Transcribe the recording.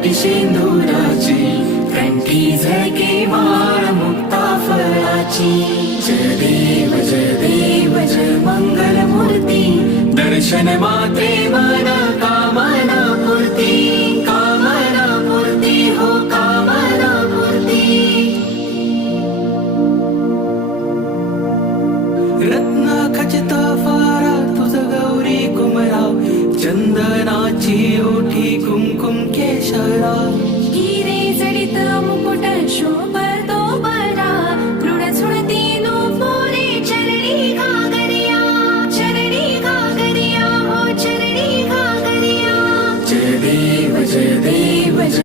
कोटी शेंदुराची, कंठी झळके माळ मुक्ता फळाची. जय देव जय देव जय मंगल मूर्ती, दर्शन मात्रे मन कामना पूर्ती, कामना पूर्ती हो कामना पूर्ती. रत्न खचित फारा तुझ गौरी कुमरा, चंदनाची ओठी कुमकुम केशरा. हिरे जडित मुकुट शोभा